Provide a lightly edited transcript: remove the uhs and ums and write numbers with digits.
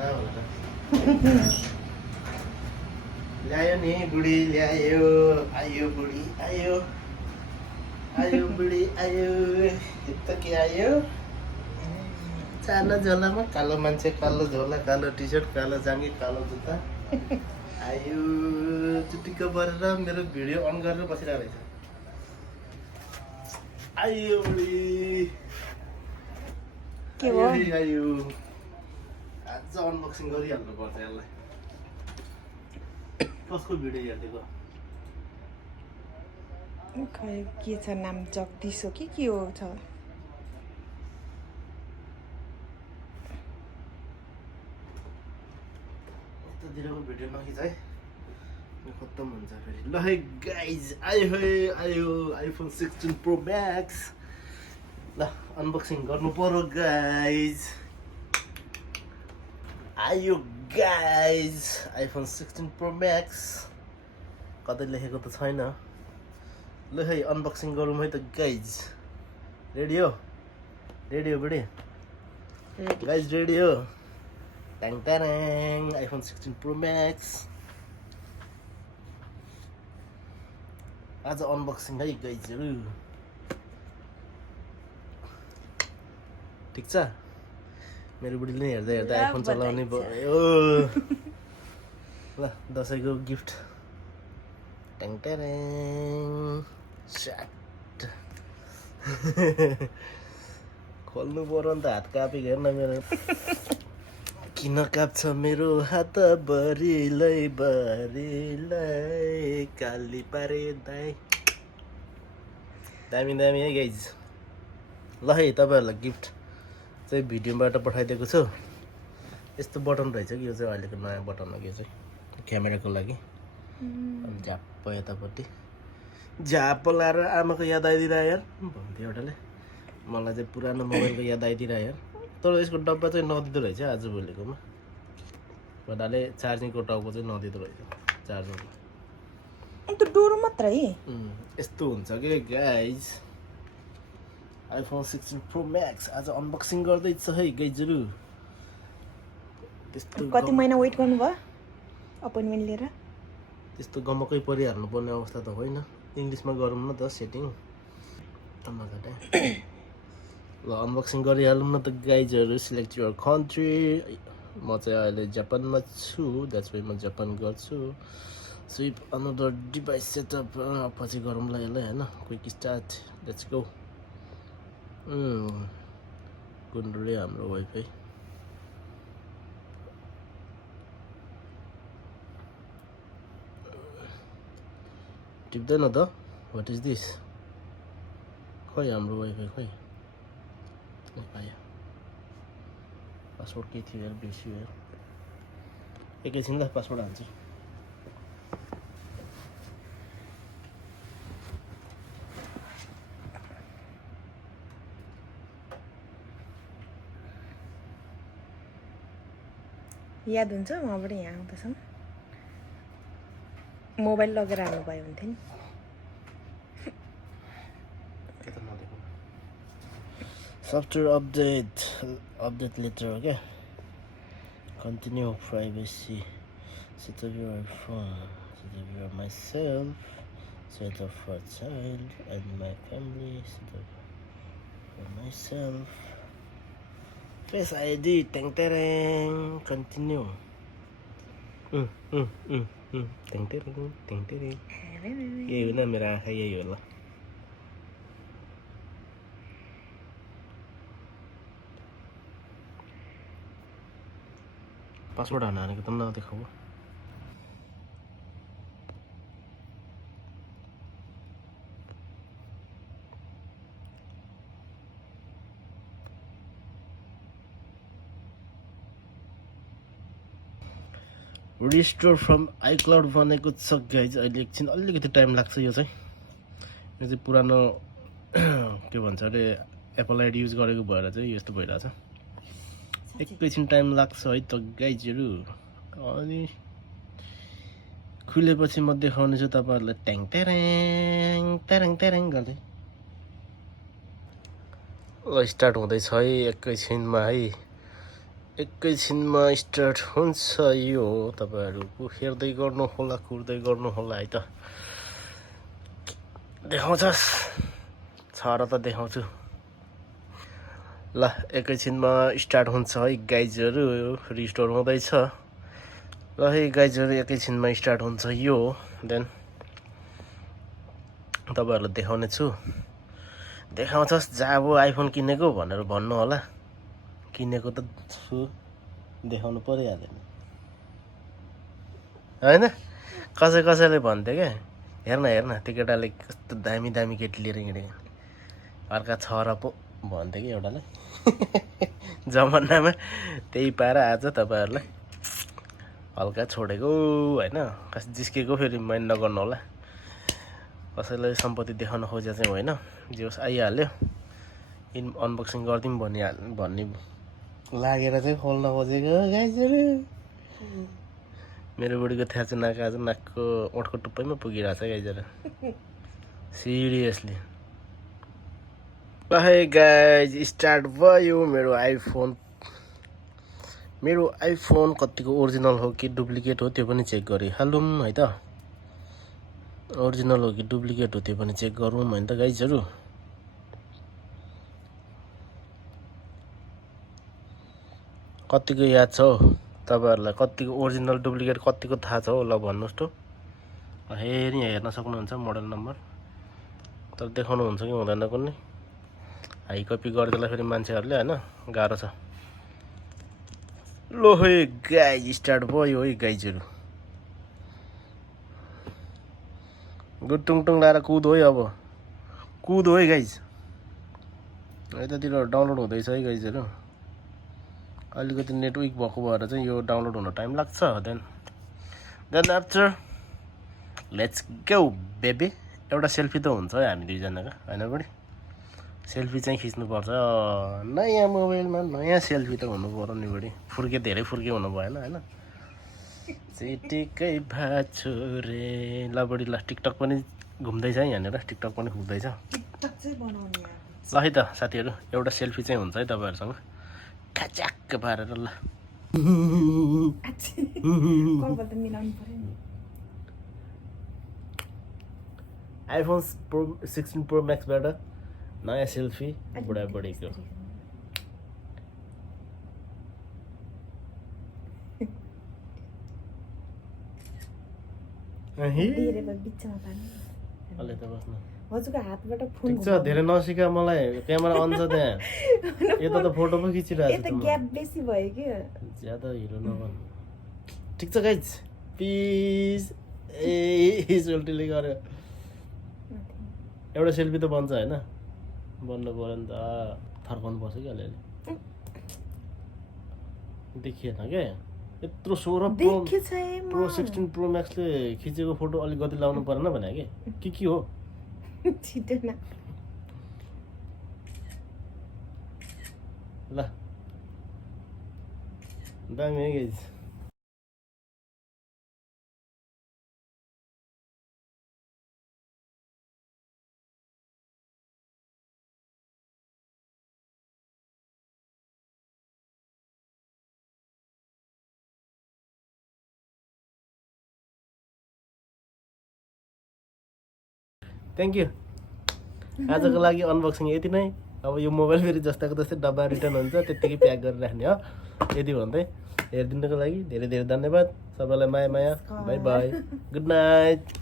होला ल्यायो नि बुढी ल्यायो आयो बुढी आयो आयो बुढी आयो यता के आयो सानो झोलामा कालो मान्छे कालो झोला कालो टी सर्ट कालो जाङ्गी कालो जुत्ता आयो चुटिक्क परेर मेरो भिडियो अन गरेर बसिरहेको रहेछ आयो बुढी के हो आयो आज अनबक्सिङ गरिहाल्नु पर्छ यसलाई कसको भिडियो हेर्दिएको खै के छ नाम जगदीश हो कि के हो छ यतातिरको भिडियो नखिच है खत्तम हुन्छ फेरि ल है गाइज आयो है आयो आइफोन 16 प्रो म्याक्स ल अनबक्सिङ गर्नु पर्यो गाइज आयो गाइज आइफोन 16 प्रो म्याक्स कतै लेखेको त छैन ल है अनबक्सिङ गरौँ है त गाइज रेडी हो बुढी गाइज रेडी हो ट्याङ ट्याङ आइफोन 16 प्रो म्याक्स आज अनबक्सिङ है गाइजहरू ठिक छ मेरो बुढीले हेर्दा हेर्दा आइफोन चलाउने भयो ल दसैँको गिफ्ट ट्याङ ट्याङ स्याट खोल्नु पर्यो नि त हात कापेको हेर्न मेरो किन काप्छ मेरो हात बरिलै काली पारे दाइ दामी दामी है गाइज ल है तपाईँहरूलाई गिफ्ट चाहिँ भिडियोबाट पठाइदिएको छु यस्तो बटन रहेछ कि यो चाहिँ अहिलेको नयाँ बटन हो कि चाहिँ क्यामेराको लागि अनि झ्याप्प यतापट्टि झ्याप्प लाएर आमाको याद आइदिरह्यो यार भन्थ्यो एउटाले मलाई चाहिँ पुरानो मोबाइलको याद आइदिरह्यो यार तर यसको डब्बा चाहिँ नदिँदो रहेछ आजभोलिकोमा भन्नाले चार्जिङको टाउको चाहिँ नदिँदो रहेछ चार्जिङको अन्त डोरो मात्रै यस्तो हुन्छ कि गाइज आइफोन 16 प्रो म्याक्स आज अनबक्सिङ गर्दैछ है गाइजहरू त्यस्तो कति महिना वेट गर्नुभयो अपोइन्टमेन्ट लिएर त्यस्तो गमकै परिहाल्नु पर्ने अवस्था त होइन इङ्ग्लिसमा गरौँ न त सेटिङ ल अनबक्सिङ गरिहालौँ न त गाइजहरू सिलेक्ट युर कन्ट्री म चाहिँ अहिले जापानमा छु द्याट्स वाइ म जापान गर्छु स्विप अनदर डिभाइस सेटअप पछि गरौँला यसलाई होइन क्विक स्टार्ट लेट्स गो गुन्द्रुले हाम्रो वाइफाई टिप्दैन त वाट इज दिस खोइ हाम्रो वाइफाई खोइ पायो पासवर्ड के थियो यार बिर्सियो यार एकैछिन ल पासवर्ड हाल्छु याद हुन्छ उहाँबाट यहाँ आउँदैछौँ मोबाइल लगेर हाल्नुभयो हुन्थ्यो नि सफ्टवेयर अपडेट लेटर हो क्या continue privacy set up your phone set up your myself set up for child and my family set up for myself face ID tap tap continue tap tap यही हो न मेरो आँखा यही हो ल पासवर्ड हानेको त नदेखाऊ रिस्टोर फ्रम आइक्लाउड भनेको छ गाइज अहिले एकछिन अलिकति टाइम लाग्छ यो चाहिँ पुरानो के भन्छ अरे एप्पल आइडी युज गरेको भएर चाहिँ यस्तो भइरहेछ एकैछिन टाइम लाग्छ है त गाइजहरू अनि खुलेपछि म देखाउने छु तपाईँहरूलाई ट्याङ ट्याङ ट्याङ ट्याङ गर्दै ल स्टार्ट हुँदैछ है एकैछिनमा है एकैछिनमा स्टार्ट हुन्छ यो तपाईँहरूको हेर्दै गर्नु होला कुर्दै गर्नु होला है त देखाउँछस् छ र त देखाउँछु ल एकैछिनमा स्टार्ट हुन्छ है गाइजहरू रिस्टोर हुँदैछ ल है गाइजहरू एकैछिनमा स्टार्ट हुन्छ यो देन तपाईँहरूलाई देखाउने छु देखाउँछस् जब आइफोन किनेको भनेर भन्नु होला किनेको त छु देखाउनु परिहाल्यो नि होइन कसैले भन्थ्यो क्या हेर्न त्यो केटाले कस्तो दामी दामी केटी लिएर हिँडेको अर्का छ र पो भन्थ्यो कि एउटाले जमानामा त्यही पाएर आज तपाईँहरूलाई हल्का छोडेको होइन कस जिस्केको फेरि माइन्ड नगर्नु होला कसैलाई सम्पत्ति देखाउन खोजे चाहिँ होइन जे होस् आइहाल्यो अनबक्सिङ गरिदिउँ भन्ने लागेर चाहिँ खोल्न खोजेको गाइजहरू मेरो बुढीको थ्याचो नाक आज नाकको ओठको टुप्पैमा पुगिरहेछ गाइजहरू सिरियसली है गाइज स्टार्ट भयो मेरो आइफोन कतिको ओरिजिनल हो कि डुप्लिकेट हो त्यो पनि चेक गरिहालौँ है त ओरिजिनल हो कि डुप्लिकेट हो त्यो पनि चेक गरौँ होइन त गाइजहरू कतिको याद छ हौ तपाईँहरूलाई कतिको ओरिजिनल डुप्लिकेट कतिको थाहा छ हो ल भन्नुहोस् त हेर्न सक्नुहुन्छ मोडल नम्बर तर देखाउनुहुन्छ कि हुँदैन कुनै हाई कपी गरिदिएला फेरि मान्छेहरूले होइन गाह्रो छ लो है गाइज स्टार्ट भयो है गाइजहरू गुटुङटुङ लाएर कुद है अब कुद है गाइज यतातिर डाउनलोड हुँदैछ है गाइजहरू अलिकति नेट विक भएको भएर चाहिँ यो डाउनलोड हुन टाइम लाग्छ then after let's go baby एउटा सेल्फी त हुन्छ है हामी दुईजनाको होइन बढी सेल्फी चाहिँ खिच्नुपर्छ नयाँ मोबाइलमा नयाँ सेल्फी त हुनु पर्यो नि बढी धेरै फुर्के हुनु भएन होइन चिटिकै भाछु रे ल बढी ल टिकटक पनि घुम्दैछ है यहाँनिर टिकटक पनि खुल्दैछ ल है त साथीहरू एउटा सेल्फी चाहिँ हुन्छ है तपाईँहरूसँग खच्याक्क पारेर ल आइफोन 16 प्रो म्याक्सबाट नयाँ सेल्फी बुढाबुढीको हजुरको हातबाट फुल ठिक छ धेरै नसिका मलाई क्यामेरा अन छ त्यहाँ यता त फोटो पनि खिचिरहेको छ ग्याप बेसी भयो के ज्यादा हिरो नभन ठिक छ गाइज पिस ए सोल्टीले गर्यो एउटा सेल्फी त बन्छ होइन बन्नु पर्यो नि त थर्काउनु पर्छ कि अलिअलि देखिएन क्या यत्रो 16 प्रो 16 प्रो म्याक्सले खिचेको फोटो अलिक गति लाउनु परेन भने के हो छिटो न ल दामी है गाइज थ्याङ्क यू आजको लागि अनबक्सिङ यति नै अब यो मोबाइल फेरि जस्ताको जस्तै डब्बा रिटर्न हुन्छ त्यत्तिकै प्याक गरेर राख्ने हो यति भन्दै हेरिदिनुको लागि धेरै धेरै धन्यवाद सबैलाई माया बाई बाई गुड नाइट